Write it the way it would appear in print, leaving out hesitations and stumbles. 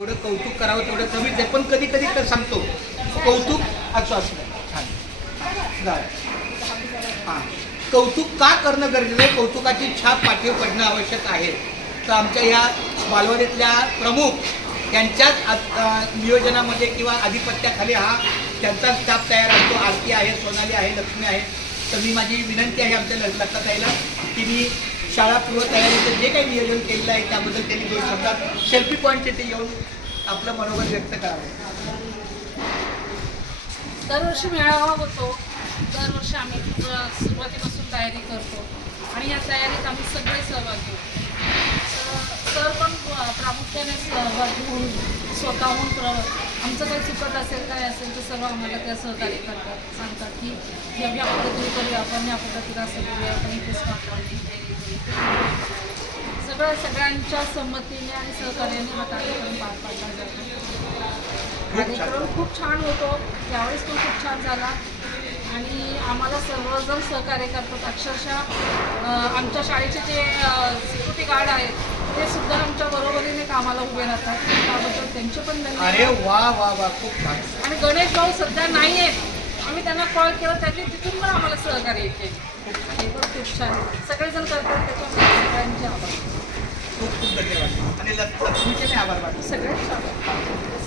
थोडं कौतुक करावं तेवढं कमीच आहे, पण कधी कधी तर सांगतो कौतुक असं असलं हां कौतुक का करणं गरजेचं आहे, कौतुकाची छाप पाठीवर पडणं आवश्यक आहे. तर आमच्या या बालवाडीतल्या प्रमुख यांच्याच नियोजनामध्ये किंवा आधिपत्याखाली हा त्यांचा स्टाफ तयार असतो. आरती आहे, सोनाली आहे, लक्ष्मी आहे. तर मी माझी विनंती आहे आमच्या लक्षात यायला की मी शाळा पूर्वतयारीचं जे काही नियोजन केलेलं आहे त्याबद्दल त्यांनी 2 शब्दात सेल्फी पॉईंटचे ते येऊन आपलं मनोबल व्यक्त करावं. दरवर्षी मेळावा होतो, दरवर्षी आम्ही सुरुवातीपासून तयारी करतो आणि या तयारीत आम्ही सगळे सहभागी होतो. सर पण प्रामुख्याने सहभागी होऊन स्वतःहून आमचं काही चुकत असेल काय असेल तर सर्व आम्हाला त्या सहकार्य करतात, सांगतात की या पद्धतीने करूया, आपण या पद्धतीने असं करूया, आपण इथे स्मार्ट सगळ्यांच्या संमतीने आणि सहकार्याने हा कार्यक्रम पार पाडला जातो. कार्यक्रम खूप छान होतो, यावेळेस पण खूप छान झाला आणि आम्हाला सर्वजण सहकार्य करतात. अक्षरशः आमच्या शाळेचे जे सिक्युरिटी गार्ड आहेत ते सुद्धा आमच्या बरोबरीने कामाला उभे राहतात, त्याबद्दल त्यांचे पण धन्यवाद. अरे वा वा वा खूप छान. आणि गणेश भाऊ सध्या नाही आहेत, आम्ही त्यांना कॉल केला, त्यांनी तिथून पण आम्हाला सहकार्य केले. हे पण खूप छान सगळेजण करतात, त्याच्यामुळे सगळ्यांचे आभार. खूप खूप धन्यवाद आणि लक्ष्मीचे मी आभार मानतो. सगळ्यांचे आभार.